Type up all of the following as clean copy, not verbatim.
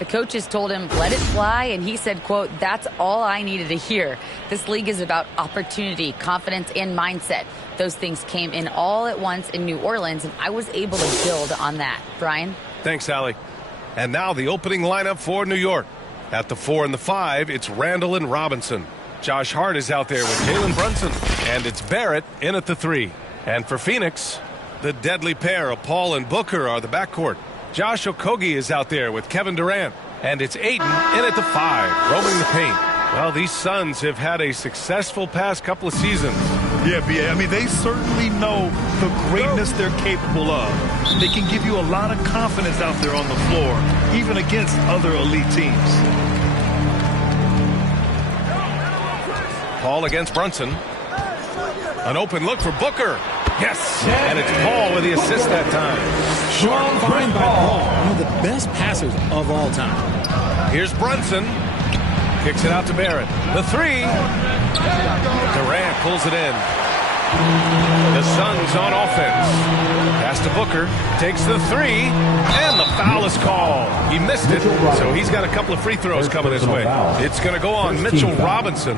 The coaches told him, let it fly, and he said, quote, that's all I needed to hear. This league is about opportunity, confidence, and mindset. Those things came in all at once in New Orleans, and I was able to build on that. Brian? Thanks, Allie. And now the opening lineup for New York. At the 4 and the 5, it's Randall and Robinson. Josh Hart is out there with Jalen Brunson. And it's Barrett in at the 3. And for Phoenix, the deadly pair of Paul and Booker are the backcourt. Josh Okogie is out there with Kevin Durant. And it's Ayton in at the 5, roaming the paint. Well, these Suns have had a successful past couple of seasons. Yeah, B.A. I mean, they certainly know the greatness they're capable of. They can give you a lot of confidence out there on the floor, even against other elite teams. Paul against Brunson. An open look for Booker. Yes, and it's Paul with the assist that time. Strong find by Paul, one of the best passers of all time. Here's Brunson. Kicks it out to Barrett. The 3. Durant pulls it in. The Suns on offense. Pass to Booker. Takes the 3. And the foul is called. He missed it, so he's got a couple of free throws coming his way. It's going to go on Mitchell Robinson.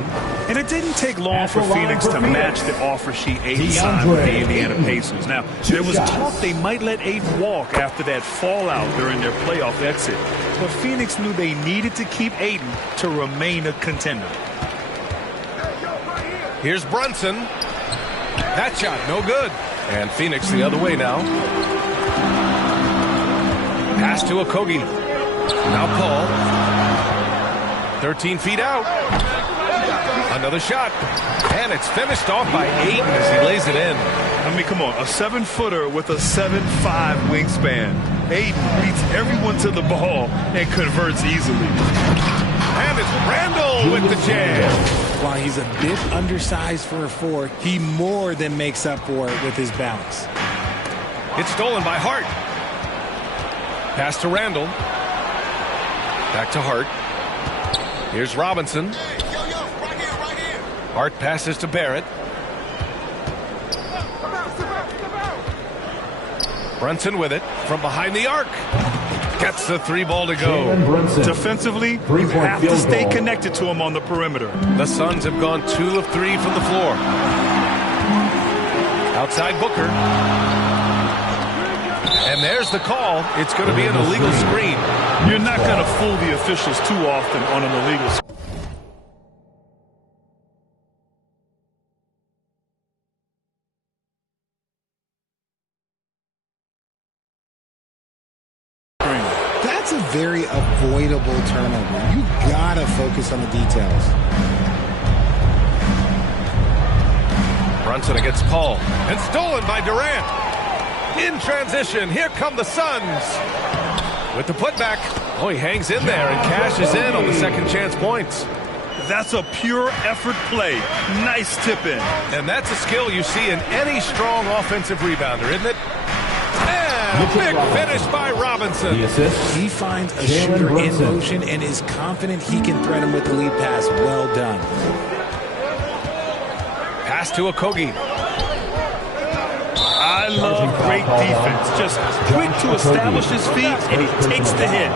And it didn't take long for Phoenix to match the offer sheet Ayton signed with the Indiana Pacers. Now, there was talk they might let Ayton walk after that fallout during their playoff exit. But Phoenix knew they needed to keep Ayton to remain a contender. Here's Brunson. That shot, no good. And Phoenix the other way now. Pass to Okogie. Now Paul. 13 feet out. Another shot. And it's finished off by Ayton as he lays it in. I mean, come on. A 7-footer with a 7'5" wingspan. Ayton beats everyone to the ball and converts easily. And it's Randall with the jam. While he's a bit undersized for a 4, he more than makes up for it with his balance. It's stolen by Hart. Pass to Randall. Back to Hart. Here's Robinson. Hart passes to Barrett. Brunson with it from behind the arc. Gets the 3 ball to go. Defensively, you have to stay connected to him on the perimeter. The Suns have gone 2 of 3 from the floor. Outside Booker. And there's the call. It's going to be an illegal screen. You're not going to fool the officials too often on an illegal screen. That's a very avoidable turnover. You gotta focus on the details. Brunson against Paul. And stolen by Durant. In transition, here come the Suns. With the putback. Oh, he hangs in there and cashes in on the second chance points. That's a pure effort play. Nice tip in. And that's a skill you see in any strong offensive rebounder, isn't it? And a big finish by Robinson. He finds a shooter in motion and is confident he can thread him with the lead pass. Well done. Pass to Okogie. I love great defense. Just quick to establish his feet, and he takes the hit.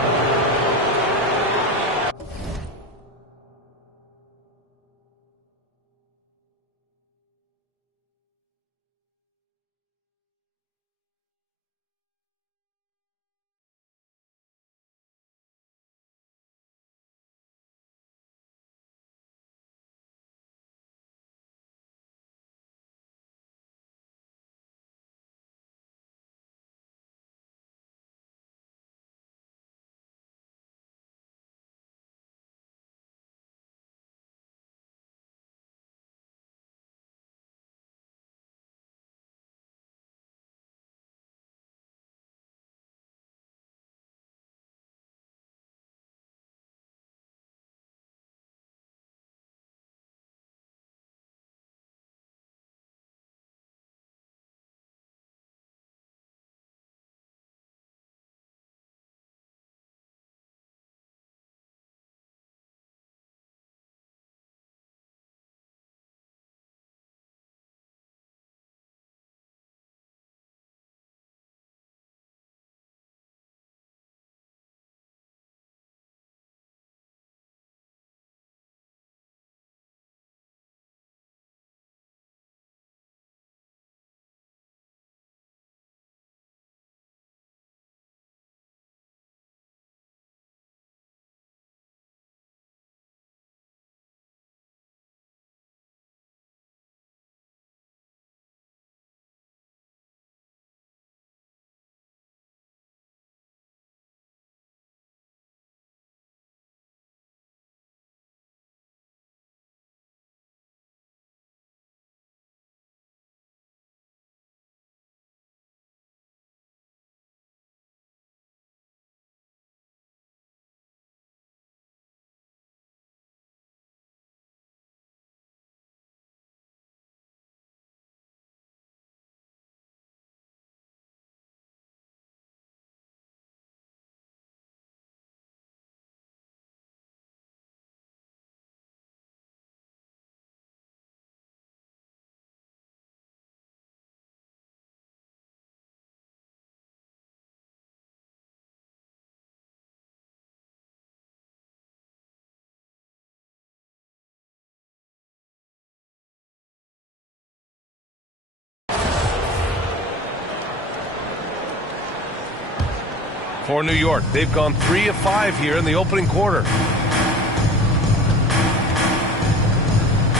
for New York. They've gone 3 of 5 here in the opening quarter.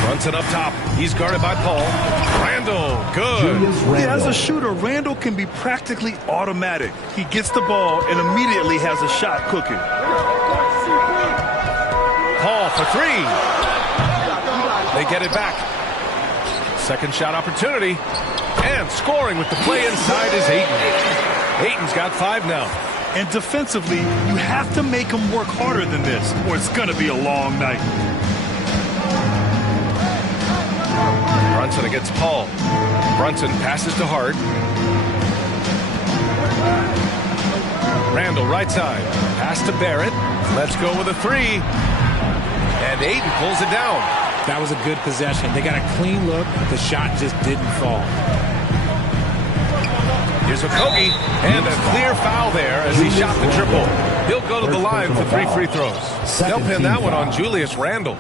Brunson up top. He's guarded by Paul. Randall, good. Yeah, as a shooter, Randall can be practically automatic. He gets the ball and immediately has a shot cooking. Paul for 3. They get it back. Second shot opportunity. And scoring with the play inside is Ayton. Ayton's got 5 now. And defensively, you have to make him work harder than this, or it's going to be a long night. Brunson against Paul. Brunson passes to Hart. Randall right side. Pass to Barrett. Let's go with a 3. And Ayton pulls it down. That was a good possession. They got a clean look. The shot just didn't fall. Here's Okogie, and a clear foul there as he shot the triple. He'll go to the line for 3 free throws. They'll pin that one on Julius Randle.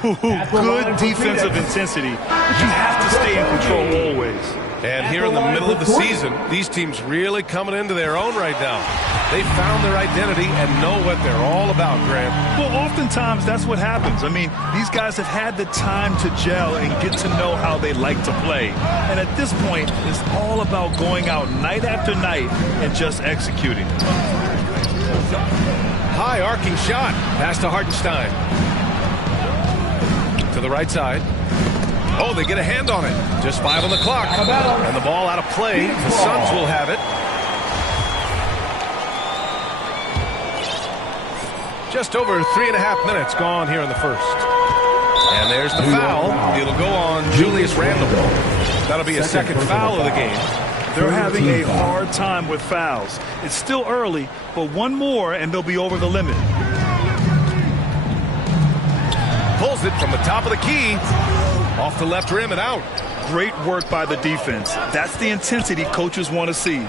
Good defensive intensity. But you have to stay in control always. And here in the middle of the season, these teams really coming into their own right now. They found their identity and know what they're all about, Grant. Well, oftentimes that's what happens. I mean, these guys have had the time to gel and get to know how they like to play. And at this point, it's all about going out night after night and just executing. High arcing shot. Pass to Hartenstein. To the right side. Oh, they get a hand on it. Just 5 on the clock. And the ball out of play. The Suns will have it. Just over 3.5 minutes gone here in the first. And there's the foul. It'll go on Julius Randle. That'll be a second foul of the game. They're having a hard time with fouls. It's still early, but one more and they'll be over the limit. Pulls it from the top of the key. Off the left rim and out. Great work by the defense. That's the intensity coaches want to see.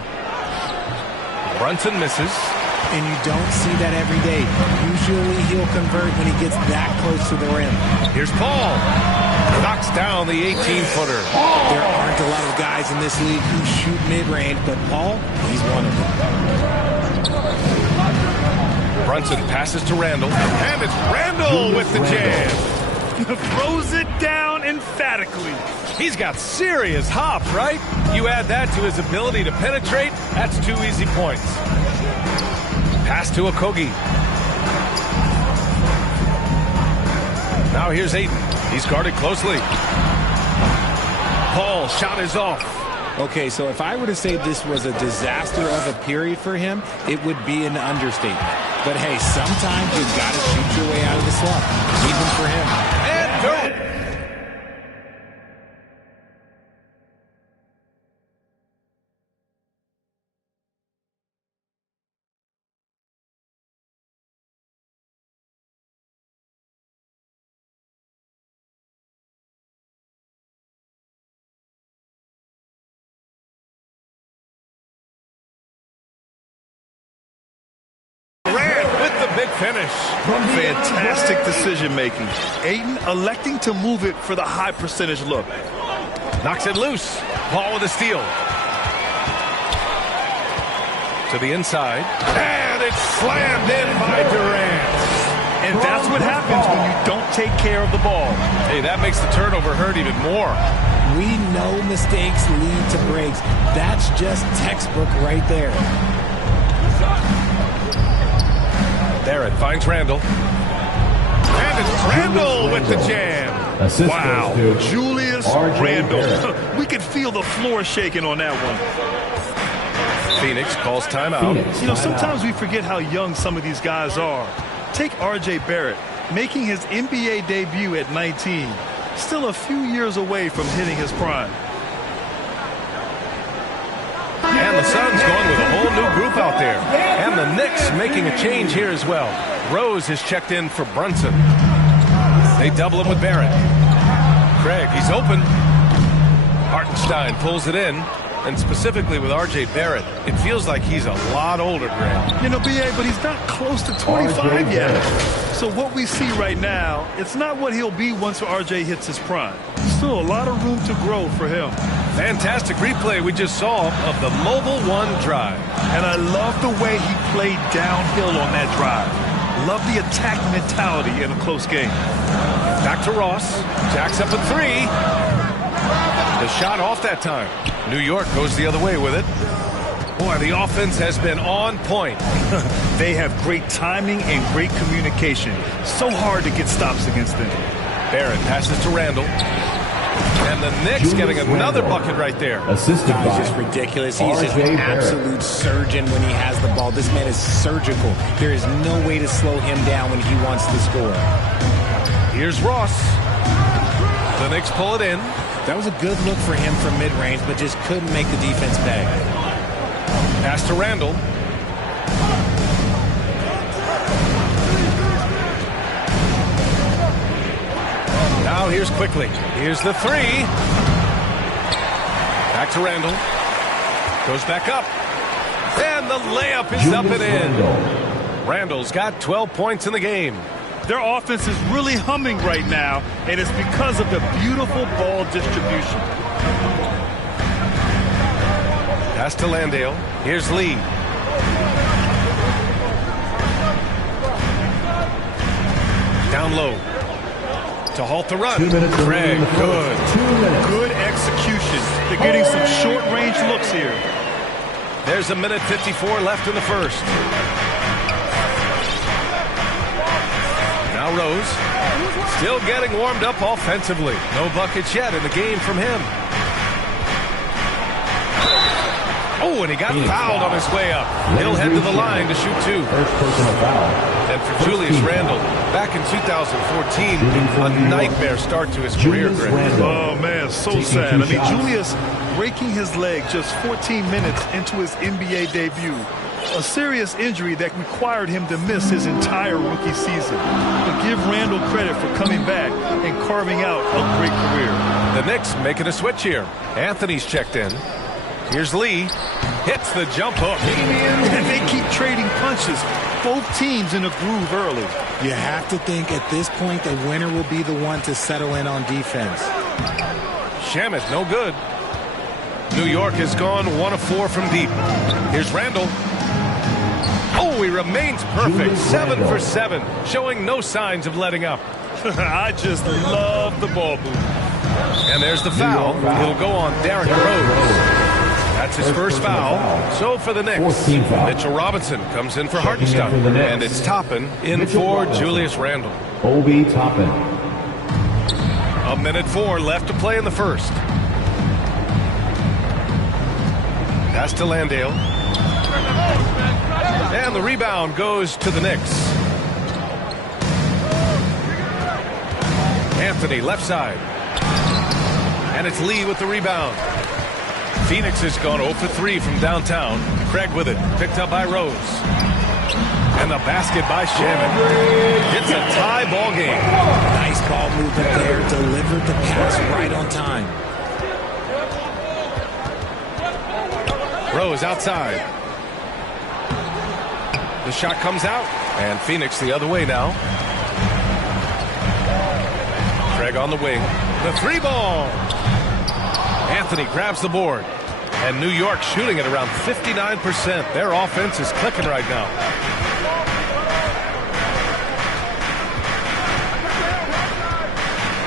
Brunson misses. And you don't see that every day. Usually he'll convert when he gets that close to the rim. Here's Paul. Knocks down the 18-footer. There aren't a lot of guys in this league who shoot mid-range, but Paul, he's one of them. Brunson passes to Randall. And it's Randall with the jam. Throws it down emphatically. He's got serious hop, right? You add that to his ability to penetrate, that's 2 easy points. Pass to Okogie. Now here's Ayton. He's guarded closely. Paul, shot is off. Okay, so if I were to say this was a disaster of a period for him, it would be an understatement. But hey, sometimes you've got to shoot your way out of the slump, even for him. And go! Big finish. Fantastic decision making. Ayton electing to move it for the high percentage look. Knocks it loose. Paul with a steal. To the inside. And it's slammed in by Durant. And that's what happens when you don't take care of the ball. Hey, that makes the turnover hurt even more. We know mistakes lead to breaks. That's just textbook right there. Barrett finds Randall. And it's Randall with the jam. Wow, Julius Randall. We could feel the floor shaking on that one. Phoenix calls timeout. You know, sometimes we forget how young some of these guys are. Take R.J. Barrett, making his NBA debut at 19. Still a few years away from hitting his prime. And the Suns going with a whole new group out there. And the Knicks making a change here as well. Rose has checked in for Brunson. They double him with Barrett. Craig, he's open. Hartenstein pulls it in. And specifically with R.J. Barrett, it feels like he's a lot older, Grant. You know, B.A., but he's not close to 25 yet. So what we see right now, it's not what he'll be once R.J. hits his prime. Still a lot of room to grow for him. Fantastic replay we just saw of the Mobile One drive. And I love the way he played downhill on that drive. Love the attack mentality in a close game. Back to Ross. Jacks up a three. The shot off that time. New York goes the other way with it. Boy, the offense has been on point. They have great timing and great communication. So hard to get stops against them. Barrett passes to Randall. And the Knicks getting another bucket right there. Assisted by just ridiculous. He's just an absolute surgeon when he has the ball. This man is surgical. There is no way to slow him down when he wants to score. Here's Ross. The Knicks pull it in. That was a good look for him from mid-range, but just couldn't make the defense pay. Pass to Randall. Now here's quickly. Here's the three. Back to Randall. Goes back up. And the layup is up and in. Randall's got 12 points in the game. Their offense is really humming right now, and it's because of the beautiful ball distribution. Pass to Landale. Here's Lee. Down low. To halt the run. Craig, good. Good execution. They're getting some short-range looks here. There's a minute 54 left in the first. Now Rose. Still getting warmed up offensively. No buckets yet in the game from him. Oh, and he got fouled on his way up. He'll head to the line to shoot two. First personal foul. And for Julius Randle, back in 2014, a nightmare start to his career, Greg. Oh, man, so sad. I mean, Julius breaking his leg just 14 minutes into his NBA debut. A serious injury that required him to miss his entire rookie season. But give Randle credit for coming back and carving out a great career. The Knicks making a switch here. Anthony's checked in. Here's Lee. Hits the jump hook. And they keep trading punches. Both teams in a groove early. You have to think at this point the winner will be the one to settle in on defense. Shamet, no good. New York has gone 1 of 4 from deep. Here's Randall. Oh, he remains perfect. 7 for 7, showing no signs of letting up. I just love the ball move. And there's the foul. It'll go on Derrick Rose. That's his first foul. So for the Knicks, Mitchell Robinson comes in for Hartenstein. And it's Toppin in for Julius Randle. Obi Toppin. A minute 4 left to play in the first. Pass to Landale. And the rebound goes to the Knicks. Anthony left side. And it's Lee with the rebound. Phoenix has gone 0 for 3 from downtown. Craig with it. Picked up by Rose. And the basket by Shamet. It's a tie ball game. Nice ball movement there. Delivered the pass right on time. Rose outside. The shot comes out. And Phoenix the other way now. Craig on the wing. The 3 ball. Anthony grabs the board. And New York shooting at around 59%. Their offense is clicking right now.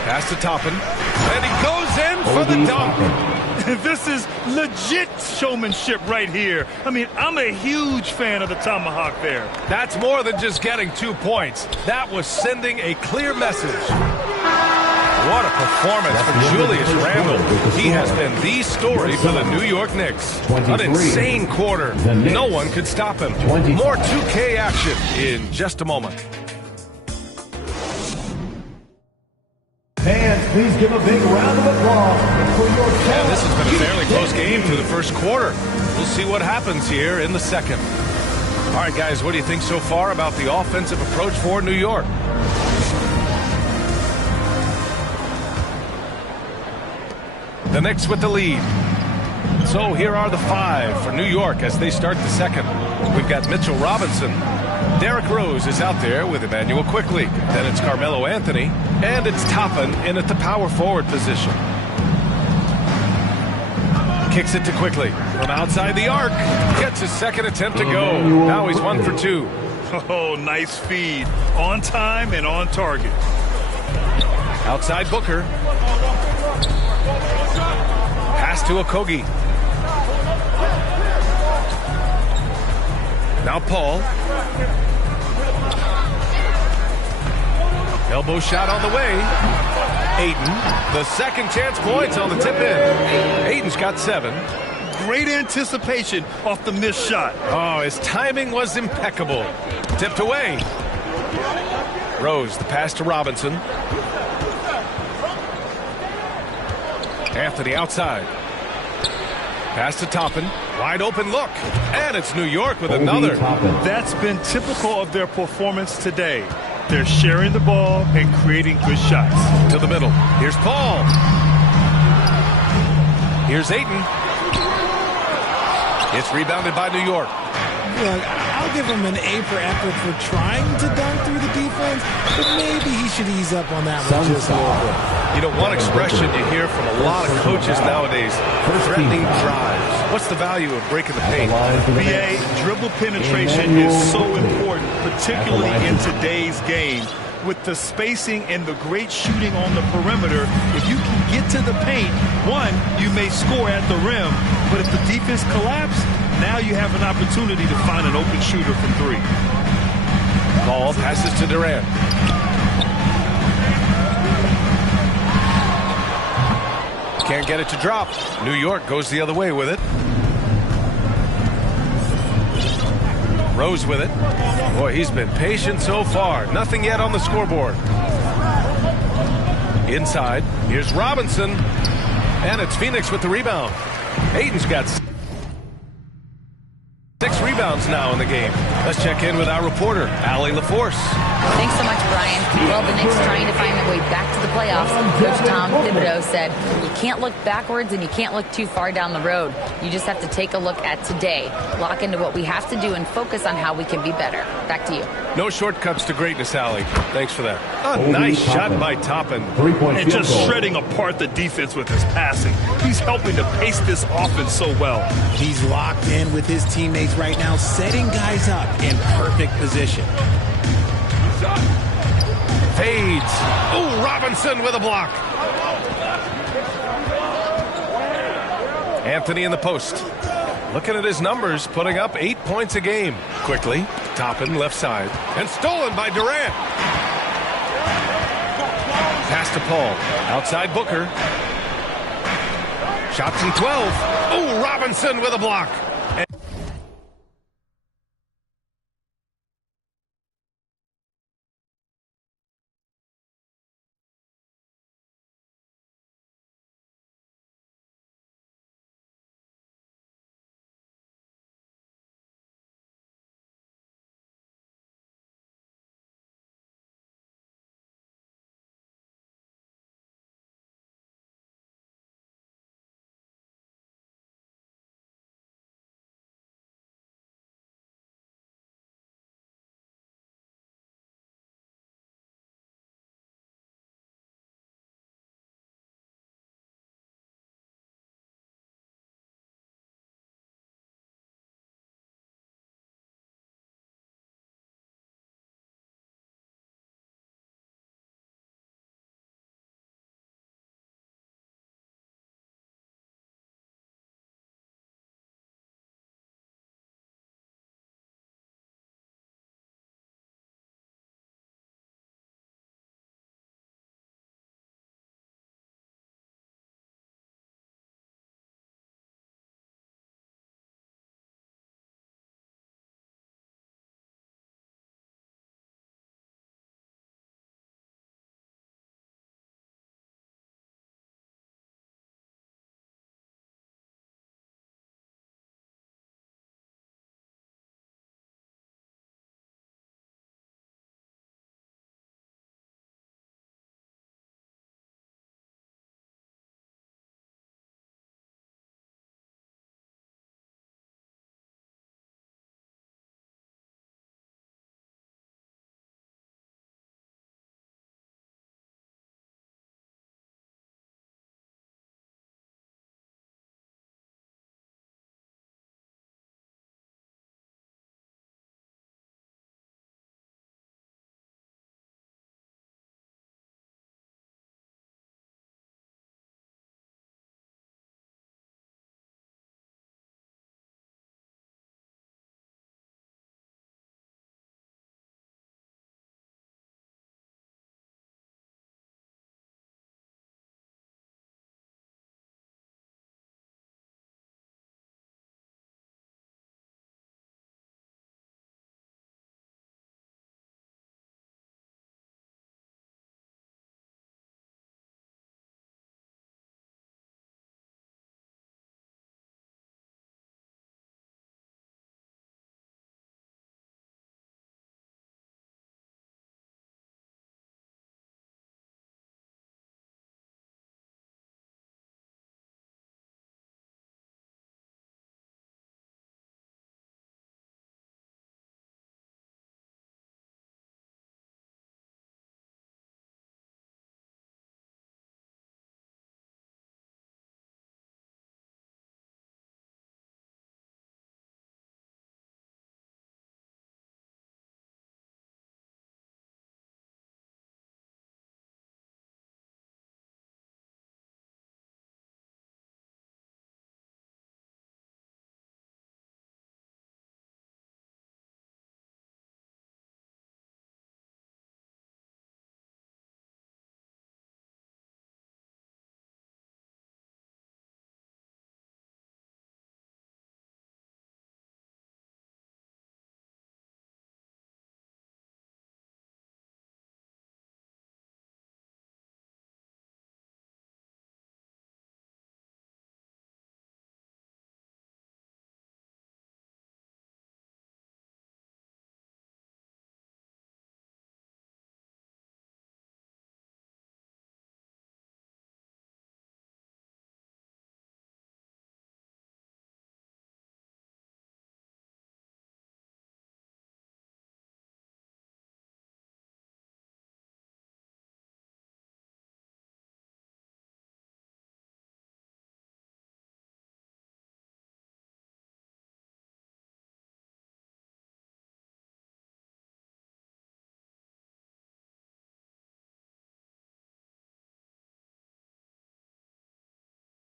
Pass to Toppin. And he goes in for the dunk. This is legit showmanship right here. I mean, I'm a huge fan of the tomahawk there. That's more than just getting 2 points. That was sending a clear message. What a performance from Julius Randle. He has been the story for the New York Knicks. An insane quarter. No one could stop him. More 2K action in just a moment. Fans, please give a big round of applause for your And this has been a fairly close game through the first quarter. We'll see what happens here in the second. All right, guys, what do you think so far about the offensive approach for New York? The Knicks with the lead. So here are the 5 for New York as they start the second. We've got Mitchell Robinson. Derrick Rose is out there with Emmanuel Quickly. Then it's Carmelo Anthony. And it's Toppin in at the power forward position. Kicks it to Quickly. From outside the arc. Gets his second attempt to go. Now he's 1 for 2. Oh, nice feed. On time and on target. Outside Booker. Pass to Okogie. Now Paul. Elbow shot on the way. Ayton. The second chance points on the tip in. Ayton's got 7. Great anticipation off the missed shot. Oh, his timing was impeccable. Tipped away. Rose, the pass to Robinson. Anthony outside. Pass to Toppin. Wide open look. And it's New York with another. That's been typical of their performance today. They're sharing the ball and creating good shots. To the middle. Here's Paul. Here's Ayton. It's rebounded by New York. Look, I'll give him an A for effort for trying to dunk through the defense, but maybe he should ease up on that one just a little bit. You know, one expression you hear from a lot of coaches nowadays, threatening drives. What's the value of breaking the paint? BA, dribble penetration is so important, particularly in today's game. With the spacing and the great shooting on the perimeter, if you can get to the paint, one, you may score at the rim, but if the defense collapses, now you have an opportunity to find an open shooter from 3. Ball passes to Durant. Can't get it to drop. New York goes the other way with it. Rose with it. Boy, he's been patient so far. Nothing yet on the scoreboard. Inside. Here's Robinson. And it's Phoenix with the rebound. Ayton's got 6 rebounds now in the game. Let's check in with our reporter, Allie LaForce. Thanks so much, Brian. Well, the Knicks trying to find their way back to the playoffs. Coach Tom Thibodeau said, you can't look backwards and you can't look too far down the road. You just have to take a look at today, lock into what we have to do, and focus on how we can be better. Back to you. No shortcuts to greatness, Allie. Thanks for that. A nice shot by Toppin. And just shredding apart the defense with his passing. He's helping to pace this offense so well. He's locked in with his teammates right now, setting guys up in perfect position. Fades. Oh, Robinson with a block. Anthony in the post. Looking at his numbers, putting up 8 points a game. Quickly, Toppin left side. And stolen by Durant. Pass to Paul. Outside Booker. Shots in 12. Oh, Robinson with a block.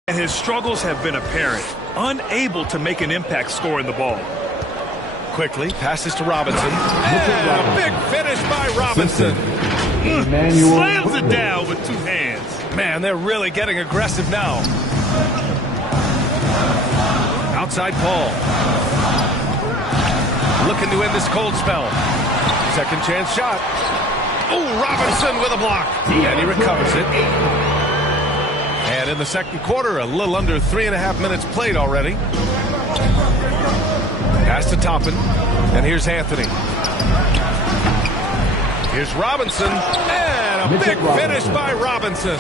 And his struggles have been apparent. Unable to make an impact scoring the ball. Quickly passes to Robinson. And a big finish by Robinson. Slams it down with 2 hands. Man, they're really getting aggressive now. Outside Paul. Looking to end this cold spell. Second chance shot. Oh, Robinson with a block. And he recovers it. And in the second quarter, a little under 3.5 minutes played already. Pass to Toppin. And here's Anthony. Here's Robinson. And a big finish by Robinson.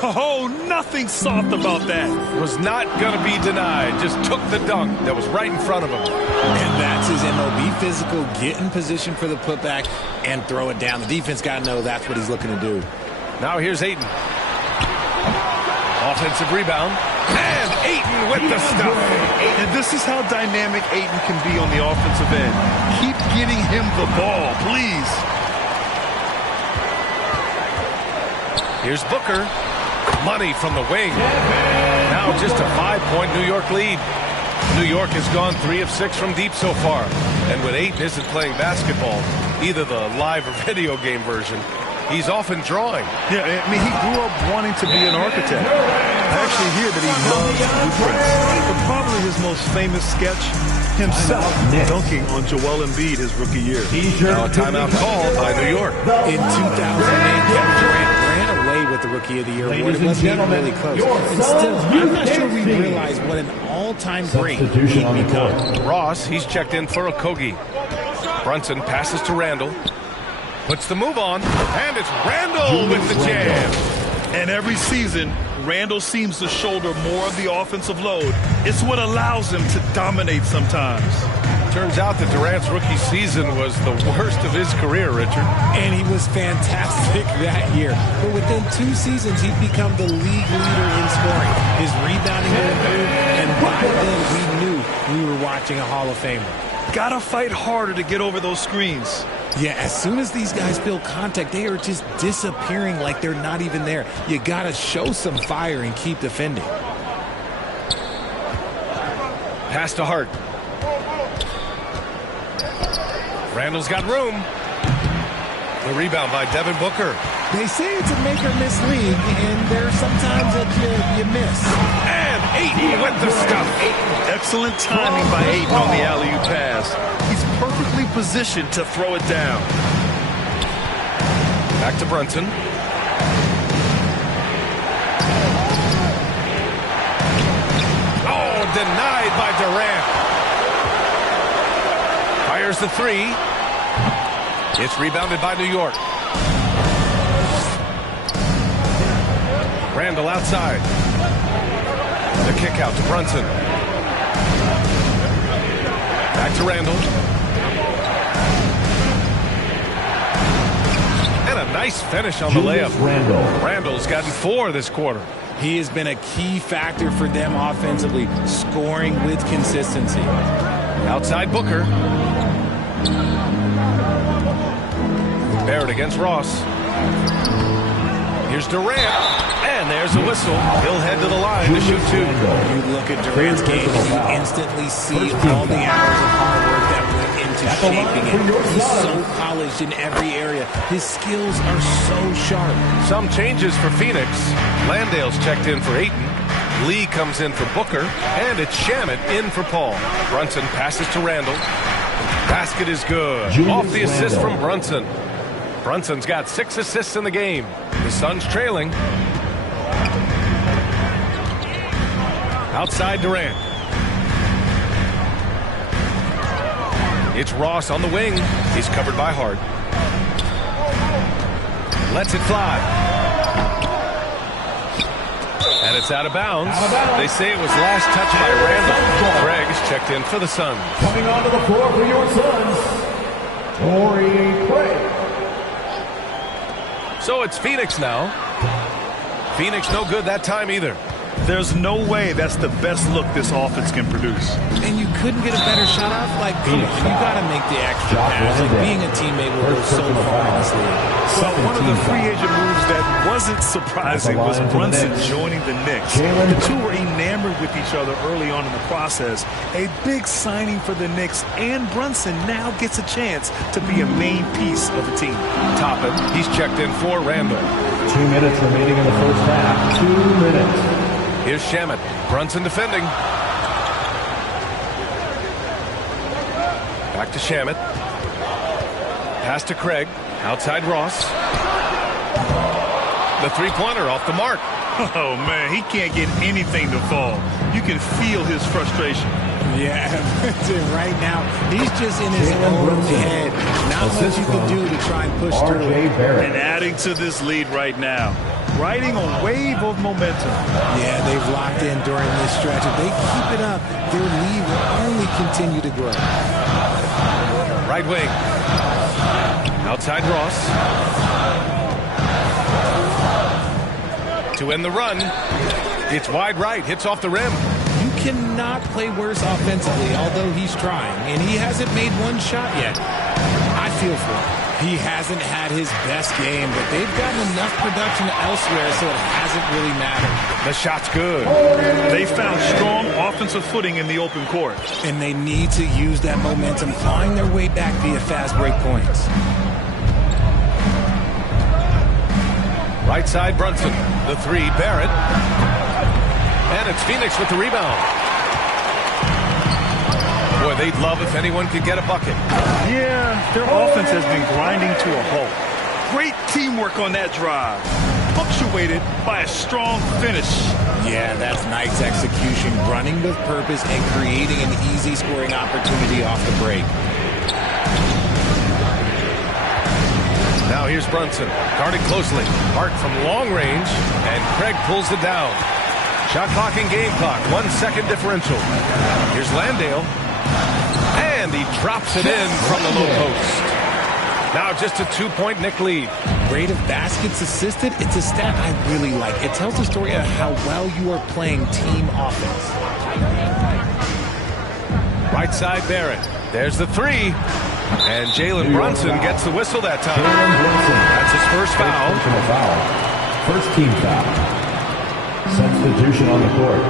Oh, nothing soft about that. Was not going to be denied. Just took the dunk that was right in front of him. And that's his MO. Be physical, get in position for the putback, and throw it down. The defense got to know that's what he's looking to do. Now here's Ayton. Offensive rebound. And Ayton with the stuff. And this is how dynamic Ayton can be on the offensive end. Keep getting him the ball, please. Here's Booker. Money from the wing. Now just a 5-point New York lead. New York has gone 3 of 6 from deep so far. And when Ayton isn't playing basketball, either the live or video game version, he's often drawing. Yeah, I mean, he grew up wanting to be an architect. I actually hear that he loves blueprints. But probably his most famous sketch, himself dunking on Joel Embiid his rookie year. Now a timeout called by New York. In 2008, Kevin Durant ran away with the Rookie of the Year award. It wasn't even really close. And still, I'm not sure we realize what an all-time great he'd become. Ross, he's checked in for Okogie. Brunson passes to Randall. Puts the move on, and it's Randall with the jam. And every season, Randall seems to shoulder more of the offensive load. It's what allows him to dominate sometimes. Turns out that Durant's rookie season was the worst of his career, Richard. And he was fantastic that year. But within 2 seasons, he'd become the league leader in scoring. His rebounding would improve, and by then we knew we were watching a Hall of Famer. Gotta fight harder to get over those screens. Yeah, as soon as these guys feel contact, they are just disappearing like they're not even there. You gotta show some fire and keep defending. Pass to Hart. Randall's got room. The rebound by Devin Booker. They say it's a make or miss league, and there's sometimes that you miss. And Ayton with the stuff. Excellent timing by Ayton on the alley-oop pass. He's perfectly positioned to throw it down. Back to Brunson. Oh, denied by Durant. Fires the 3. It's rebounded by New York. Randall outside. The kick out to Brunson. Back to Randall. And a nice finish on the layup. Randall's gotten 4 this quarter. He has been a key factor for them offensively, scoring with consistency. Outside Booker. Barrett against Ross. Here's Durant. And there's a whistle. He'll head to the line to shoot 2. You look at Durant's game and you instantly see all the hours of hard work that went into shaping it. He's so polished in every area. His skills are so sharp. Some changes for Phoenix. Landale's checked in for Ayton. Lee comes in for Booker. And it's Shamet in for Paul. Brunson passes to Randall. Basket is good. Off the assist from Brunson. Brunson's got 6 assists in the game. The Suns trailing. Outside Durant. It's Ross on the wing. He's covered by Hart. Lets it fly. And it's out of bounds. They say it was last touch by Randall. Gregg's checked in for the Suns. Coming onto the floor for your Suns, Torrey Craig. So it's Phoenix now. Phoenix no good that time either. There's no way that's the best look this offense can produce. And you couldn't get a better shot off? Like, come on, you got to make the extra pass. Like, being a teammate will go so far in this league. Well, one of the free agent moves that wasn't surprising was Brunson joining the Knicks. The two were enamored with each other early on in the process. A big signing for the Knicks, and Brunson now gets a chance to be a main piece of the team. Toppin, he's checked in for Randall. 2 minutes remaining in the first half. 2 minutes. Here's Shamet. Brunson defending. Back to Shamet. Pass to Craig. Outside Ross. The three-pointer off the mark. Oh, man, he can't get anything to fall. You can feel his frustration. Yeah, right now, he's just in his own head. Not much you can do to try and push through it. And adding to this lead right now, riding a wave of momentum. Yeah, they've locked in during this stretch. If they keep it up, their lead will only continue to grow. Right wing. Outside Ross. To end the run. It's wide right. Hits off the rim. You cannot play worse offensively, although he's trying. And he hasn't made one shot yet. I feel for him. He hasn't had his best game, but they've gotten enough production elsewhere, so it hasn't really mattered. The shot's good. They found strong offensive footing in the open court. And they need to use that momentum, clawing their way back via fast break points. Right side, Brunson. The three, Barrett. And it's Phoenix with the rebound. Boy, they'd love if anyone could get a bucket. Yeah, their offense has been grinding to a halt. Great teamwork on that drive, punctuated by a strong finish. Yeah, that's nice execution, running with purpose and creating an easy scoring opportunity off the break. Now here's Brunson, guarded closely. Hart from long range, and Craig pulls it down. Shot clock and game clock, 1 second differential. Here's Landale, and he drops it in from the low post. Now just a 2-point Knick lead. Rate of baskets assisted, it's a stat I really like. It tells the story of how well you are playing team offense. Right side, Barrett. There's the three. And Jalen Brunson gets the whistle that time. That's his first foul. First team foul. Substitution on the court.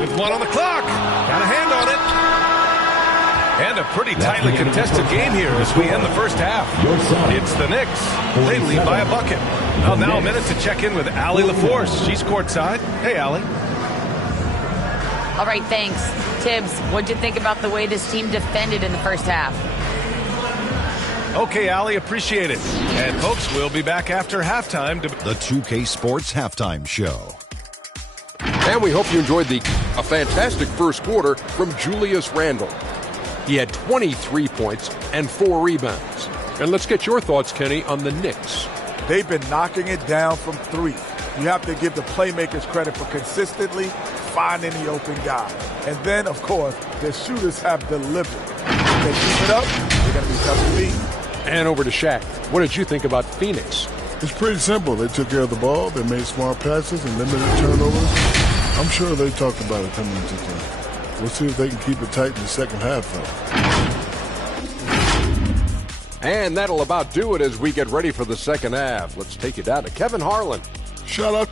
With one on the clock. Got a hand on it. And a pretty tightly contested game here as we end the first half. It's the Knicks. They lead by a bucket. Well, now a minute to check in with Allie LaForce. She's courtside. Hey, Allie. All right, thanks. Tibbs, what'd you think about the way this team defended in the first half? Okay, Allie, appreciate it. And folks, we'll be back after halftime. The 2K Sports Halftime Show. And we hope you enjoyed a fantastic first quarter from Julius Randle. He had 23 points and 4 rebounds. And let's get your thoughts, Kenny, on the Knicks. They've been knocking it down from three. You have to give the playmakers credit for consistently finding the open guy. And then, of course, the shooters have delivered. If they keep it up, they're going to be tough to beat. And over to Shaq. What did you think about Phoenix? It's pretty simple. They took care of the ball. They made smart passes and limited turnovers. I'm sure they talked about it coming into time. We'll see if they can keep it tight in the second half, though. And that'll about do it as we get ready for the second half. Let's take you down to Kevin Harlan. Shut up.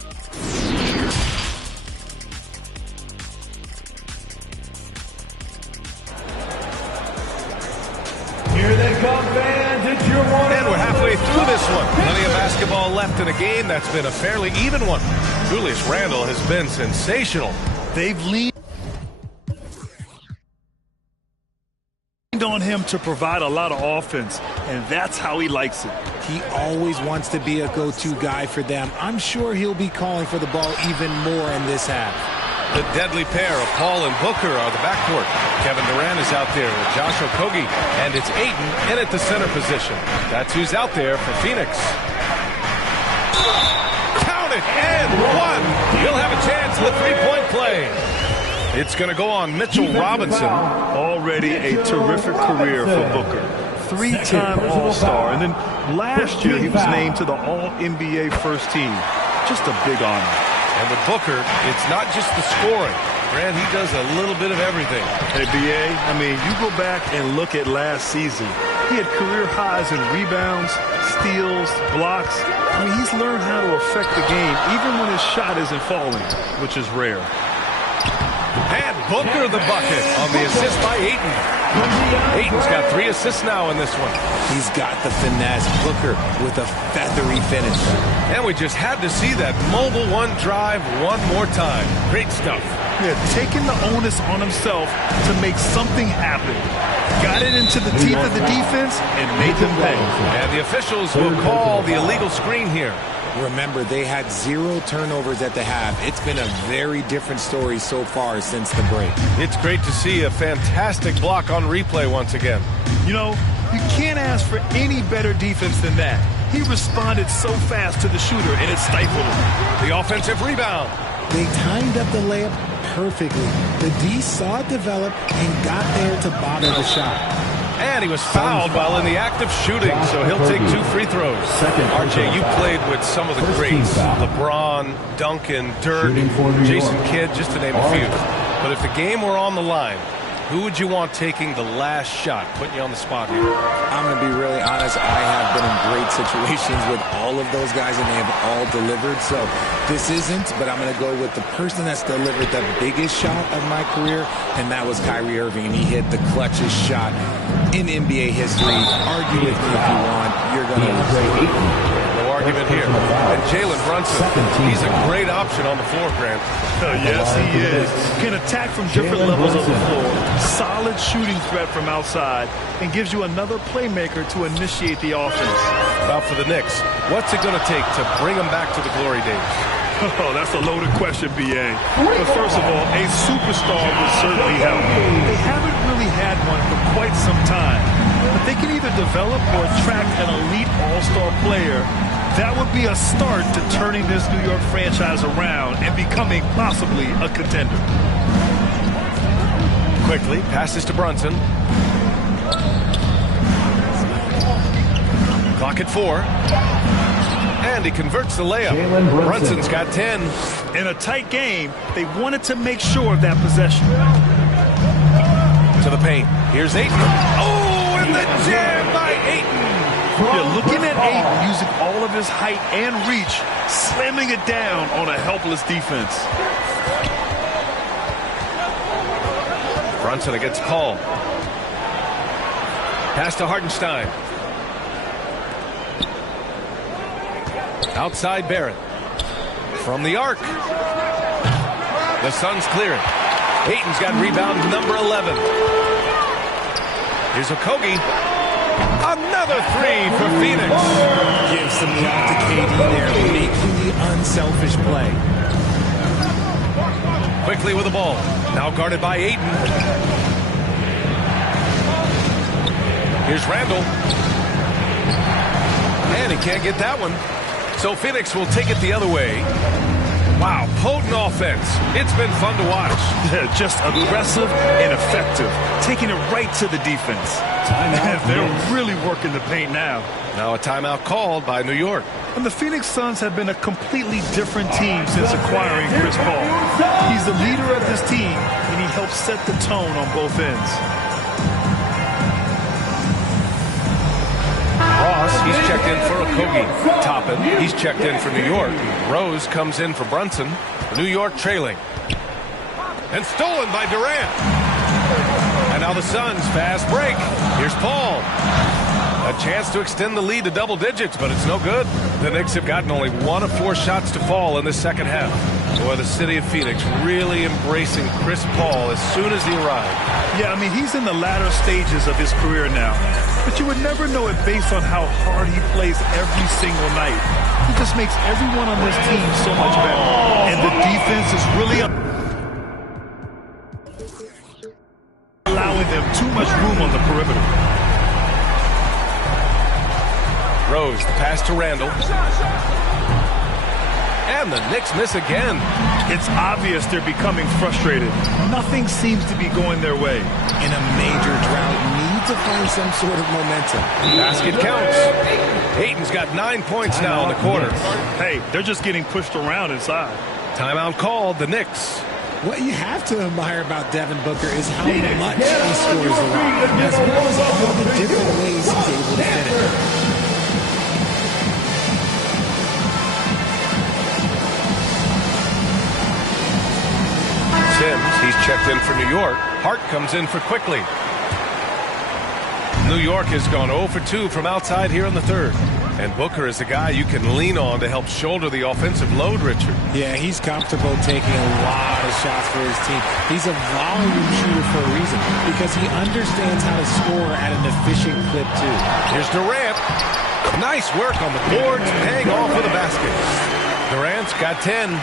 Here they come, fans. It's your one. And we're halfway through this one. Plenty of basketball left in a game that's been a fairly even one. Julius Randle has been sensational. They've leaned on him to provide a lot of offense, and that's how he likes it. He always wants to be a go-to guy for them. I'm sure he'll be calling for the ball even more in this half. The deadly pair of Paul and Booker are the backcourt. Kevin Durant is out there with Josh Okogie, and it's Ayton in at the center position. That's who's out there for Phoenix. Count it, and one. He'll have a chance at the three-point play. It's going to go on Mitchell Robinson. Already a terrific career for Booker. 3-time All-Star, and then last year he was named to the All-NBA first team. Just a big honor. And with Booker, it's not just the scoring. Grant, he does a little bit of everything. Hey, B.A., I mean, you go back and look at last season. He had career highs in rebounds, steals, blocks. I mean, he's learned how to affect the game even when his shot isn't falling, which is rare. And Booker the bucket on the assist by Ayton. Ayton's got 3 assists now in this one. He's got the finesse. Booker with a feathery finish. And we just had to see that mobile one drive one more time. Great stuff. Yeah, taking the onus on himself to make something happen. Got it into the teeth of the defense and made them pay. And the officials will call the illegal screen here. Remember, they had 0 turnovers at the half. It's been a very different story so far since the break. It's great to see a fantastic block on replay once again. You know, you can't ask for any better defense than that. He responded so fast to the shooter, and it stifled him. The offensive rebound. They timed up the layup perfectly. The D saw it develop and got there to bother the shot. And he was fouled while in the act of shooting, so he'll take 2 free throws. RJ, you played with some of the greats. LeBron, Duncan, Dirk, Jason Kidd, just to name a few. But if the game were on the line, who would you want taking the last shot? Putting you on the spot here. I'm going to be really honest. I have been in great situations with all of those guys, and they have all delivered. So this isn't, but I'm going to go with the person that's delivered the biggest shot of my career, and that was Kyrie Irving. And he hit the clutchest shot in NBA history. Argue with me if you want. You're going to no argument here. And Jalen Brunson, he's a great option on the floor, Grant. Yes, he is. Can attack from different levels of the floor. Solid shooting threat from outside, and gives you another playmaker to initiate the offense. About for the Knicks, what's it going to take to bring them back to the glory days? Oh, that's a loaded question, B.A. But first of all, a superstar would certainly help. They haven't really had one for quite some time. But they can either develop or attract an elite all-star player. That would be a start to turning this New York franchise around and becoming possibly a contender. Quickly, passes to Brunson. Clock at 4. And he converts the layup. Brunson's got 10. In a tight game, they wanted to make sure of that possession. To the paint. Here's Ayton. Oh, and the jam by Ayton. Yeah, looking at Ayton using all of his height and reach, slamming it down on a helpless defense. Brunson against Paul. Pass to Hartenstein. Outside Barrett. From the arc. The Suns clear it. Ayton's got rebound number 11. Here's Okogie. Another 3 for Phoenix. Give some love to KD there, making the unselfish play. Quickly with the ball. Now guarded by Ayton. Here's Randall. And he can't get that one. So Phoenix will take it the other way. Wow, potent offense. It's been fun to watch. Yeah, just aggressive and effective, taking it right to the defense. They're really working the paint now. Now a timeout called by New York. And the Phoenix Suns have been a completely different team since acquiring Chris Paul. He's the leader of this team, and he helps set the tone on both ends. Ross, he's checked in for Okogie. Toppin, he's checked in for New York. Rose comes in for Brunson. New York trailing. And stolen by Durant. And now the Suns fast break. Here's Paul. A chance to extend the lead to double digits, but it's no good. The Knicks have gotten only 1 of 4 shots to fall in the second half. Boy, the city of Phoenix really embracing Chris Paul as soon as he arrived. Yeah, I mean, he's in the latter stages of his career now. But you would never know it based on how hard he plays every single night. He just makes everyone on this team so much better. And the defense is really allowing them too much room on the perimeter. Rose, the pass to Randall. And the Knicks miss again. It's obvious they're becoming frustrated. Nothing seems to be going their way. In a major drought, need to find some sort of momentum. Basket counts. Ayton's got 9 points now in the quarter. Hey, they're just getting pushed around inside. Timeout called, the Knicks. What you have to admire about Devin Booker is how much he scores the rock, as well as all the different ways he's able to hit it. Sims, he's checked in for New York. Hart comes in for Quickly. New York has gone 0 for 2 from outside here in the third. And Booker is a guy you can lean on to help shoulder the offensive load, Richard. Yeah, he's comfortable taking a lot of shots for his team. He's a volume shooter for a reason, because he understands how to score at an efficient clip, too. Here's Durant. Nice work on the boards, paying off with a basket. Durant's got 10.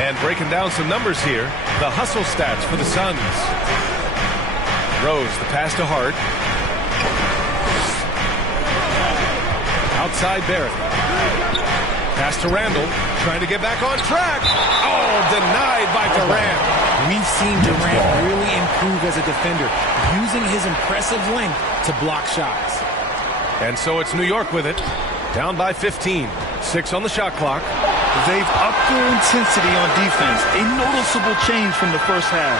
And breaking down some numbers here, the hustle stats for the Suns. Rose, the pass to Hart. Outside Barrett. Pass to Randall. Trying to get back on track. Oh, denied by Durant. We've seen Durant really improve as a defender, using his impressive length to block shots. And so it's New York with it. Down by 15. 6 on the shot clock. They've upped their intensity on defense. A noticeable change from the first half.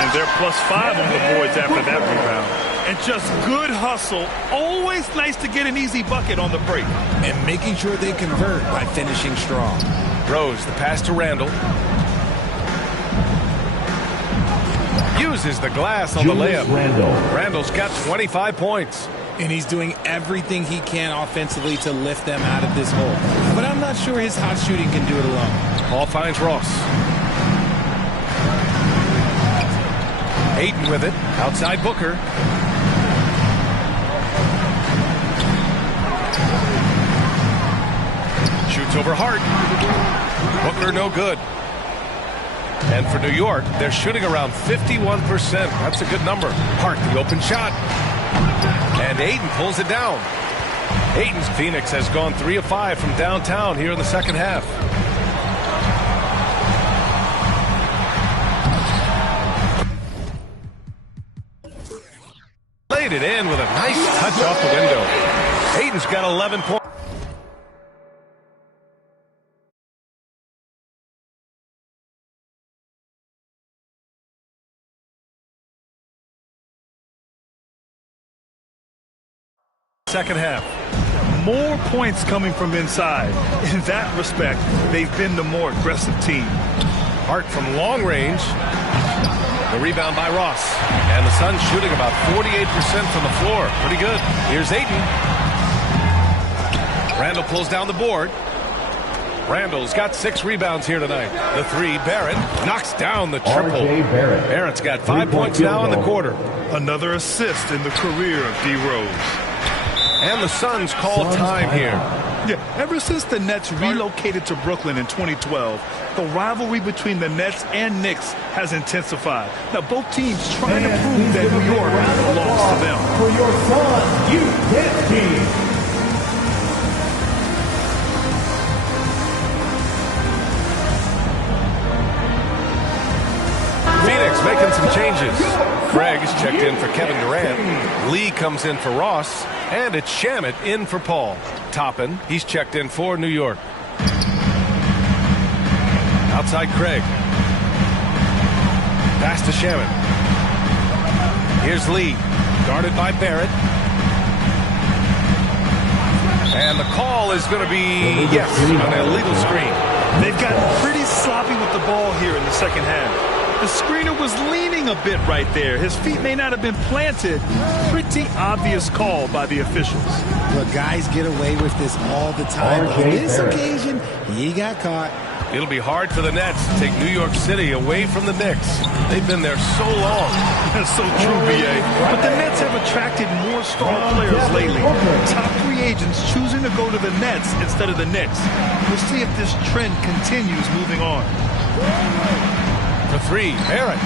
And they're +5 on the boards after that rebound. And just good hustle. Always nice to get an easy bucket on the break. And making sure they convert by finishing strong. Rose, the pass to Randall. Uses the glass on the layup. Randall's got 25 points. And he's doing everything he can offensively to lift them out of this hole. But I'm not sure his hot shooting can do it alone. Ball finds Ross. Ayton with it. Outside Booker. Shoots over Hart. Booker no good. And for New York, they're shooting around 51%. That's a good number. Hart, the open shot. And Ayton pulls it down. Ayton's Phoenix has gone 3 of 5 from downtown here in the second half. Laid it in with a nice touch off the window. Ayton's got 11 points. Second half. More points coming from inside. In that respect, they've been the more aggressive team. Hart from long range. The rebound by Ross. And the Suns shooting about 48% from the floor. Pretty good. Here's Ayton. Randall pulls down the board. Randall's got 6 rebounds here tonight. The 3, Barrett knocks down the triple. Barrett's got 5 points now in the quarter. Another assist in the career of D. Rose. And the Suns call time here. Yeah, ever since the Nets relocated to Brooklyn in 2012, the rivalry between the Nets and Knicks has intensified. Now, both teams trying to prove that New York belongs to them. For your Suns, youth team. Phoenix making some changes. Craig is checked in for Kevin Durant. Lee comes in for Ross. And it's Shamet in for Paul. Toppin, he's checked in for New York. Outside Craig. Pass to Shamet. Here's Lee. Guarded by Barrett. And the call is going to be, yes, an illegal screen. They've gotten pretty sloppy with the ball here in the second half. The screener was leaning a bit right there. His feet may not have been planted. Pretty obvious call by the officials. Look, guys get away with this all the time. On this occasion, he got caught. It'll be hard for the Nets to take New York City away from the Knicks. They've been there so long. That's so true, B.A. But the Nets have attracted more star players lately. Top free agents choosing to go to the Nets instead of the Knicks. We'll see if this trend continues moving on. For 3, Barrett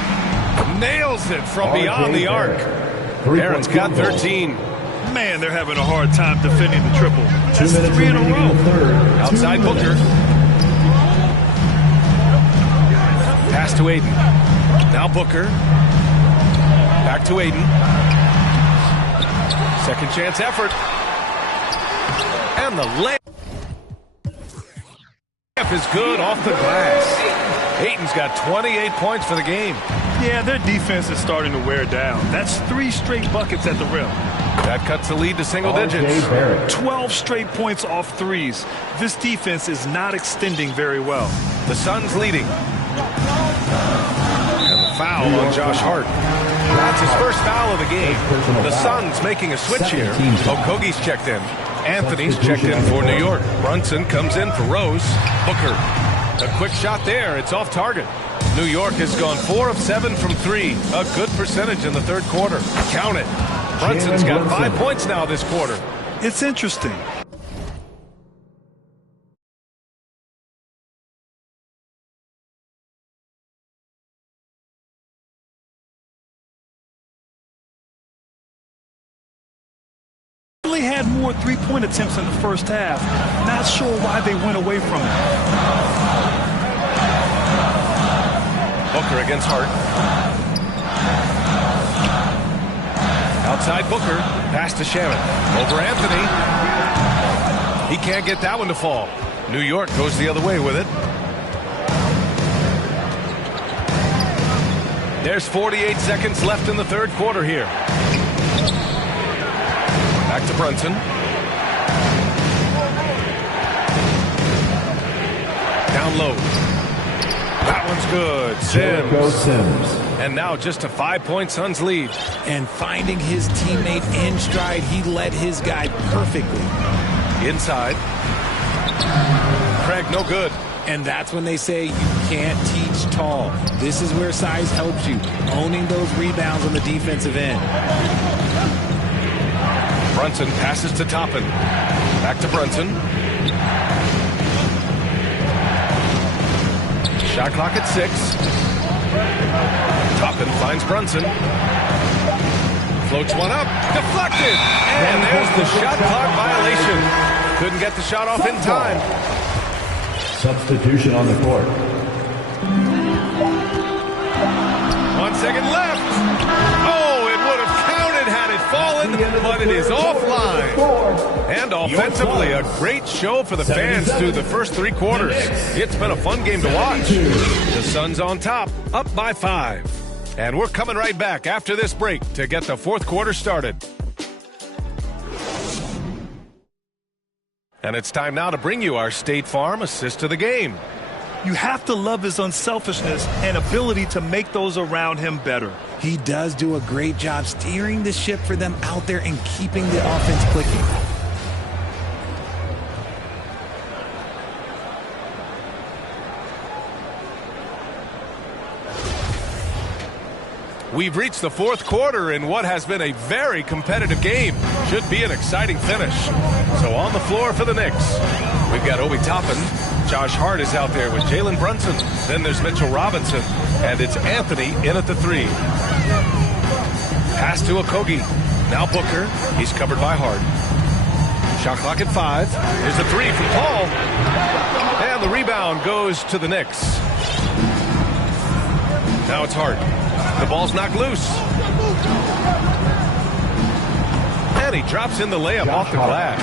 nails it from beyond the arc. Barrett's got 13. Man, they're having a hard time defending the triple. That's 3 in a row. Outside Booker. Pass to Ayton. Now Booker. Back to Ayton. Second chance effort. And the layup is good off the glass. Ayton's got 28 points for the game. Yeah, their defense is starting to wear down. That's 3 straight buckets at the rim. That cuts the lead to single digits. 12 straight points off threes. This defense is not extending very well. The Suns leading. And the foul on Josh Hart. That's his first foul of the game. The Suns making a switch here. Okogie's checked in. Anthony's checked in for New York. Brunson comes in for Rose. Booker. A quick shot there. It's off target. New York has gone 4 of 7 from 3. A good percentage in the third quarter. Count it. Brunson's got 5 points now this quarter. It's interesting. They had more three-point attempts in the first half. Not sure why they went away from it. Booker against Hart. Outside Booker. Pass to Shannon. Over Anthony. He can't get that one to fall. New York goes the other way with it. There's 48 seconds left in the third quarter here. Back to Brunson. Down low. That one's good. Sims. And now just a 5-point Suns lead. And finding his teammate in stride, he led his guy perfectly. Inside. Craig, no good. And that's when they say you can't teach tall. This is where size helps you. Owning those rebounds on the defensive end. Brunson passes to Toppin. Back to Brunson. Shot clock at 6. Toppin finds Brunson. Floats one up. Deflected. And there's the shot clock violation. Couldn't get the shot off in time. Substitution on the court. 1 second left. Oh, it would have counted had it fallen, but it is offline. And offensively, a great show for the fans through the first 3 quarters. It's been a fun game to watch. The Suns on top, up by 5. And we're coming right back after this break to get the fourth quarter started. And it's time now to bring you our State Farm assist to the game. You have to love his unselfishness and ability to make those around him better. He does do a great job steering the ship for them out there and keeping the offense clicking. We've reached the fourth quarter in what has been a very competitive game. Should be an exciting finish. So on the floor for the Knicks, we've got Obi Toppin. Josh Hart is out there with Jalen Brunson. Then there's Mitchell Robinson. And it's Anthony in at the 3. Pass to Okogie. Now Booker. He's covered by Hart. Shot clock at 5. Here's a 3 from Paul. And the rebound goes to the Knicks. Now it's Hart. The ball's knocked loose. And he drops in the layup off the glass.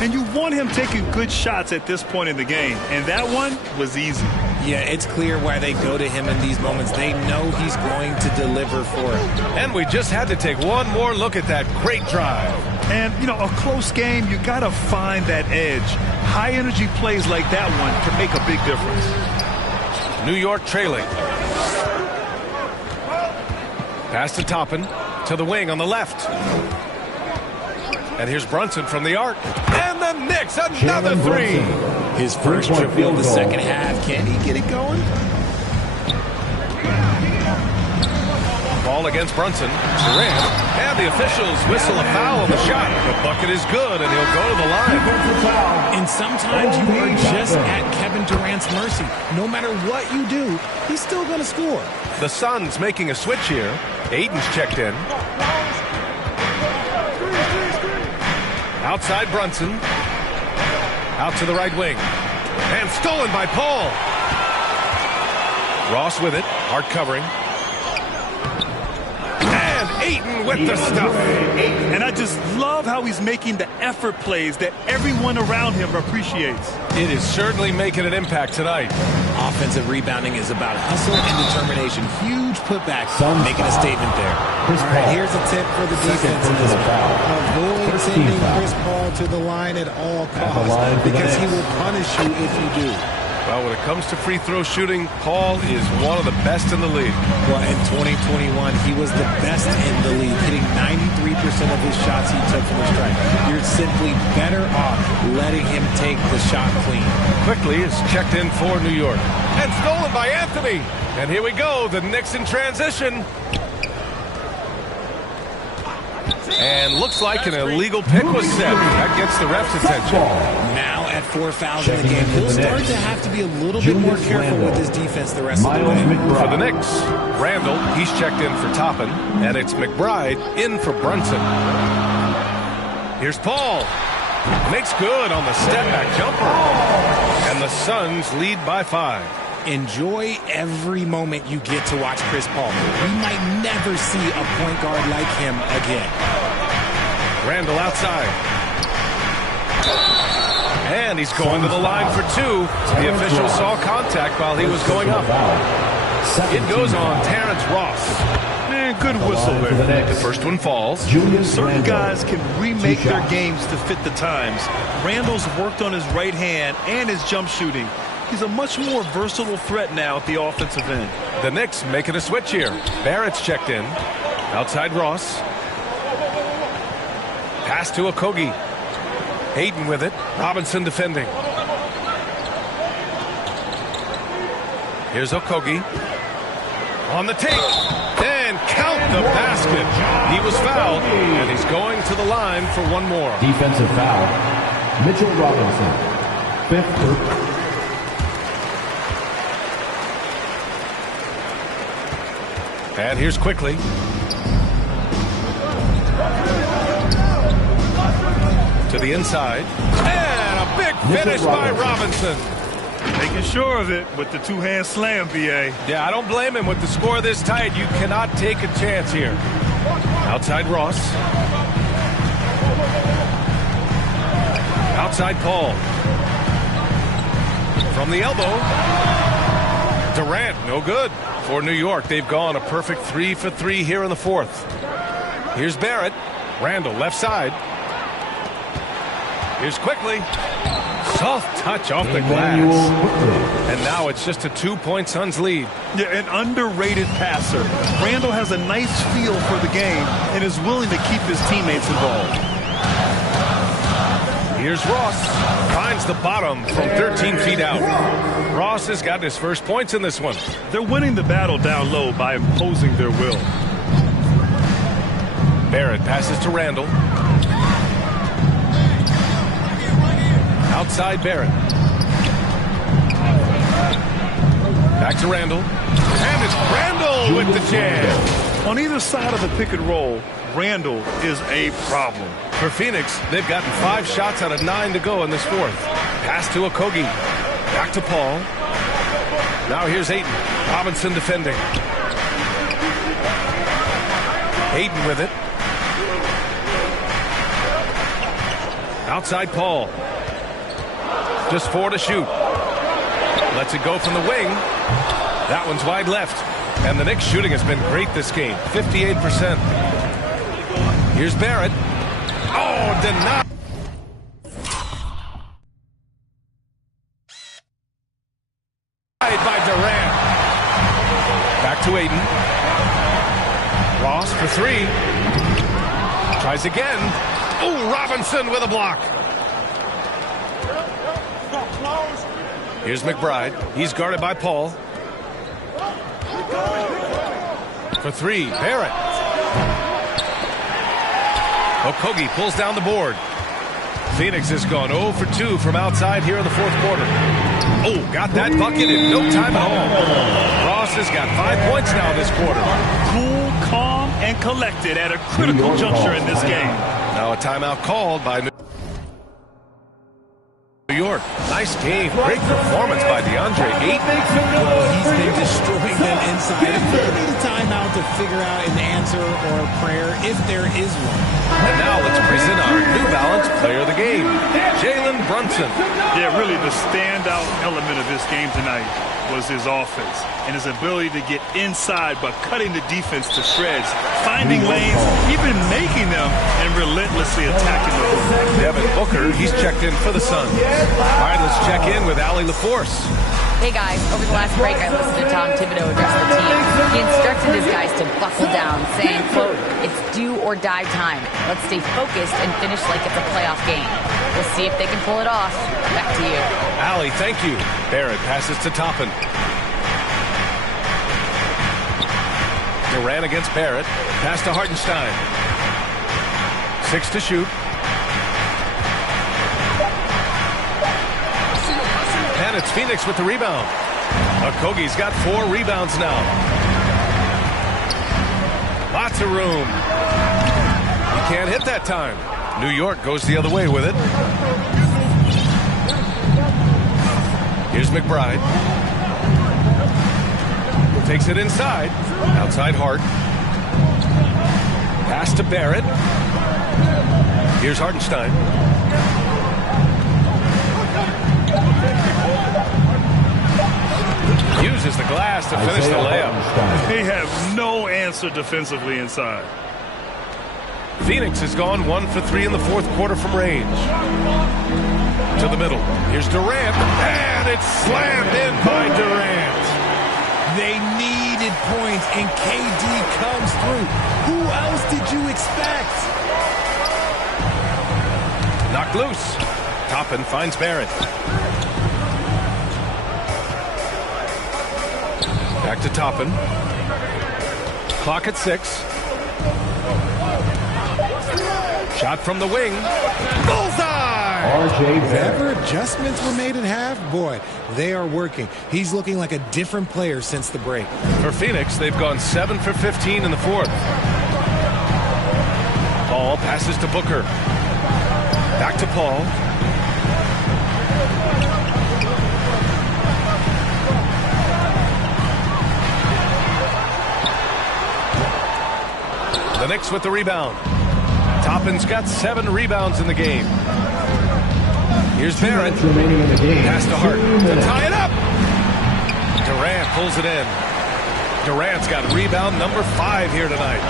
And you want him taking good shots at this point in the game. And that one was easy. Yeah, it's clear why they go to him in these moments. They know he's going to deliver for them. And we just had to take one more look at that great drive. And, you know, a close game, you got to find that edge. High-energy plays like that one can make a big difference. New York trailing. Pass to Toppin, to the wing on the left. And here's Brunson from the arc. And the Knicks, another 3. His first triple of the second half. Can he get it going? Ball against Brunson. Durant. And the officials whistle a foul on the shot. The bucket is good, and he'll go to the line. And sometimes you are just at Kevin Durant's mercy. No matter what you do, he's still going to score. The Suns making a switch here. Ayton's checked in. Outside Brunson. Out to the right wing. And stolen by Paul. Ross with it. Hart covering. And Ayton with the stuff. And I just love how he's making the effort plays that everyone around him appreciates. It is certainly making an impact tonight. Offensive rebounding is about hustle and determination. Huge putbacks, making a statement there. All right, here's a tip for the defense in this one. Avoid sending Chris Paul to the line at all costs because he will punish you if you do. Well, when it comes to free throw shooting, Paul is one of the best in the league. Well, in 2021, he was the best in the league, hitting 93% of his shots he took from the stripe. You're simply better off letting him take the shot clean. Quickly is checked in for New York. And stolen by Anthony. And here we go, the Knicks in transition. And looks like an illegal pick was set. That gets the ref's attention. Now at 4 fouls in the game, he'll start to have to be a little bit more careful with his defense the rest of the way. For the Knicks, Randall, he's checked in for Toppin. And it's McBride in for Brunson. Here's Paul. Makes good on the step-back jumper. And the Suns lead by 5. Enjoy every moment you get to watch Chris Paul. We might never see a point guard like him again. Randall outside. And he's going to the line for 2. The official saw contact while he was going up. It goes on Terrence Ross. Man, good whistle there. The first one falls. Certain guys can remake their games to fit the times. Randall's worked on his right hand and his jump shooting. He's a much more versatile threat now at the offensive end. The Knicks making a switch here. Barrett's checked in. Outside Ross. Pass to Okogie. Ayton with it. Robinson defending. Here's Okogie. On the take. And count the basket. He was fouled. And he's going to the line for one more. Defensive foul. Mitchell Robinson. 5th. And here's Quickly. To the inside. And a big finish by Robinson. Making sure of it with the two-hand slam, B.A. Yeah, I don't blame him. With the score this tight, you cannot take a chance here. Outside Ross. Outside Paul. From the elbow. Durant, no good. For New York, they've gone a perfect 3 for 3 here in the 4th. Here's Barrett. Randall, left side. Here's Quickly. Soft touch off the glass. And now it's just a 2-point Suns lead. Yeah, an underrated passer. Randall has a nice feel for the game and is willing to keep his teammates involved. Here's Ross. Finds the bottom from 13 feet out. Ross has got his first points in this one. They're winning the battle down low by imposing their will. Barrett passes to Randall. Outside Barrett. Back to Randall. And it's Randall with the jam. On either side of the pick and roll, Randall is a problem. For Phoenix, they've gotten 5 shots out of 9 to go in this 4th. Pass to Okogie. Back to Paul. Now here's Ayton. Robinson defending. Ayton with it. Outside Paul. Just 4 to shoot. Lets it go from the wing. That one's wide left. And the Knicks shooting has been great this game. 58%. Here's Barrett. Oh, denied. By Durant. Back to Ayton. Ross for 3. Tries again. Oh, Robinson with a block. Here's McBride. He's guarded by Paul. For 3, Barrett. Okogie pulls down the board. Phoenix has gone 0 for 2 from outside here in the 4th quarter. Oh, got that bucket in no time at all. Ross has got 5 points now this quarter. Cool, calm, and collected at a critical juncture in this game. Now a timeout called by New York. Nice game. Great performance by DeAndre Ayton. Well, he's been destroying them inside. If you need a timeout to figure out an answer or a prayer, if there is one. And now let's present our New Balance player of the game, Jalen Brunson. Yeah, really the standout element of this game tonight was his offense and his ability to get inside by cutting the defense to shreds, finding lanes, even making them, and relentlessly attacking the hoop. Devin Booker, he's checked in for the Suns. All right, let's check in with Allie LaForce. Hey guys, over the last break I listened to Tom Thibodeau address the team. He instructed his guys to buckle down, saying, quote, "It's do or die time. Let's stay focused and finish like it's a playoff game." We'll see if they can pull it off. Back to you. Allie, thank you. Barrett passes to Toppin. Durant against Barrett. Pass to Hartenstein. 6 to shoot. And it's Phoenix with the rebound. Okogie's got 4 rebounds now. Lots of room. He can't hit that time. New York goes the other way with it. Here's McBride. Takes it inside. Outside Hart. Pass to Barrett. Here's Hartenstein. Uses the glass to finish the layup. They have no answer defensively inside. Phoenix has gone 1 for 3 in the fourth quarter from range. To the middle. Here's Durant. And it's slammed in by Durant. They needed points, and KD comes through. Who else did you expect? Knocked loose. Toppin finds Barrett. Back to Toppin. Clock at 6. Shot from the wing. Bullseye! Whatever adjustments were made at half, boy, they are working. He's looking like a different player since the break. For Phoenix, they've gone 7 for 15 in the fourth. Paul passes to Booker. Back to Paul. The Knicks with the rebound. Toppin's got 7 rebounds in the game. Here's Barrett. Pass to Hart to tie it up. Durant pulls it in. Durant's got rebound number 5 here tonight.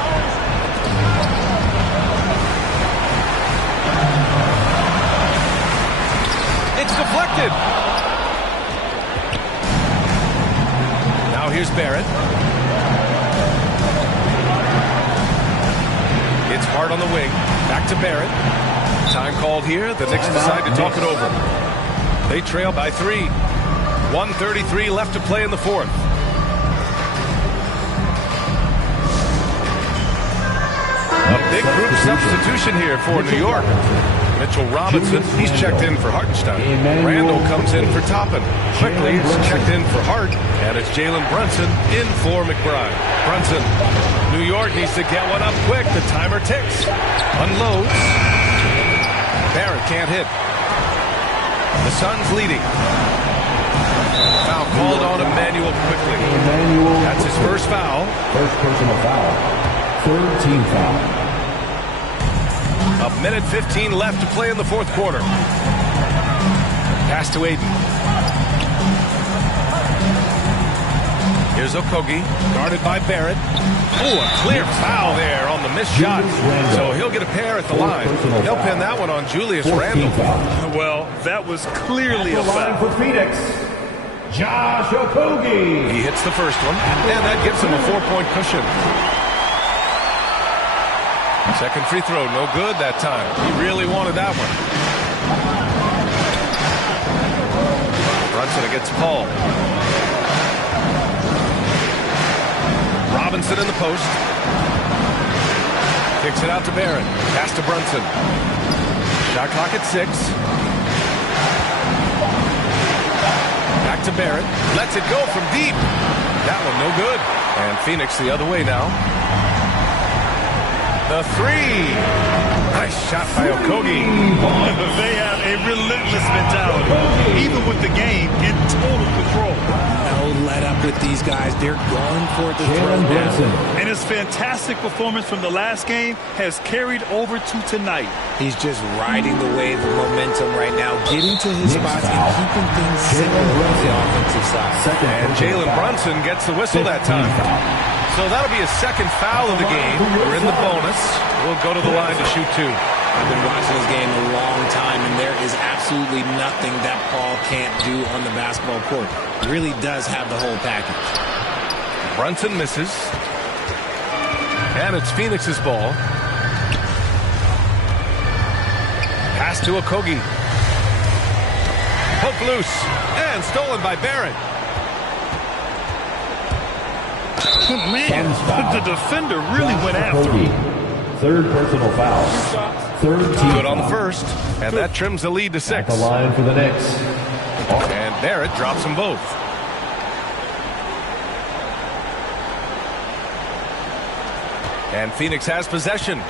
It's deflected. Now here's Barrett. It's Hart on the wing. Back to Barrett. Time called here. The Knicks decide to talk it over. They trail by 3. 1:33 left to play in the fourth. A big group substitution here for New York. Mitchell Robinson, he's checked in for Hartenstein. Randall comes in for Toppin. Quickly, it's checked in for Hart. And it's Jalen Brunson in for McBride. Brunson. New York needs to get one up quick. The timer ticks. Unloads. Barrett can't hit. The Suns leading. Foul called on Emmanuel quickly. That's his first foul. First personal foul. Third team foul. 1:15 left to play in the fourth quarter. Pass to Aiden. Here's Okogie, guarded by Barrett. Oh, a clear foul there on the missed shot. So he'll get a pair at the line. They'll pin that one on Julius Randle. Well, that was clearly a foul. For Phoenix, Josh Okogie. He hits the first one, and that gives him a 4-point cushion. Second free throw, no good that time. He really wanted that one. Brunson against Paul. Robinson in the post. Kicks it out to Barrett. Pass to Brunson. Shot clock at 6. Back to Barrett. Lets it go from deep. That one no good. And Phoenix the other way now. The 3. Nice shot by Okogie. They have a relentless mentality. with the game in total control. No let up with these guys. They're going for the throw down. And his fantastic performance from the last game has carried over to tonight. He's just riding the wave of momentum right now, getting to his spots and keeping things simple on the offensive side. And Jalen Brunson gets the whistle that time. So that'll be his second foul of the game. We're in the bonus. We'll go to the line to shoot two. I've been watching this game a long time, and there is absolutely nothing that Paul can't do on the basketball court. He really does have the whole package. Brunson misses. And it's Phoenix's ball. Pass to Okogie. Hook loose. And stolen by Barrett. Man, the defender really went after him. Third personal foul. Third team. Good on the first. And that trims the lead to 6. At the line for the Knicks. And Barrett drops them both. And Phoenix has possession.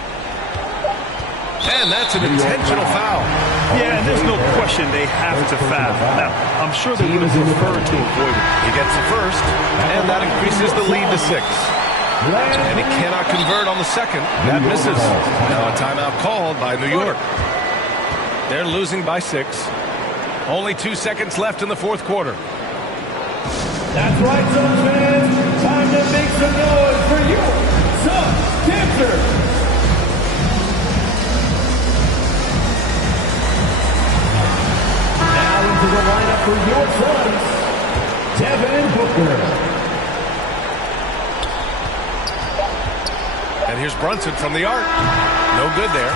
And that's an intentional foul. Yeah, and there's no question they have to foul. Now, I'm sure they would have preferred to avoid it. He gets the first, and that increases the lead to 6. And he cannot convert on the second. That misses. Now a timeout called by New York. They're losing by 6. Only 2 seconds left in the fourth quarter. That's right, Suns fans. Time to make some noise for you, Suns Dancers. Now into the lineup for your Suns, Devin Booker. And here's Brunson from the arc. No good there.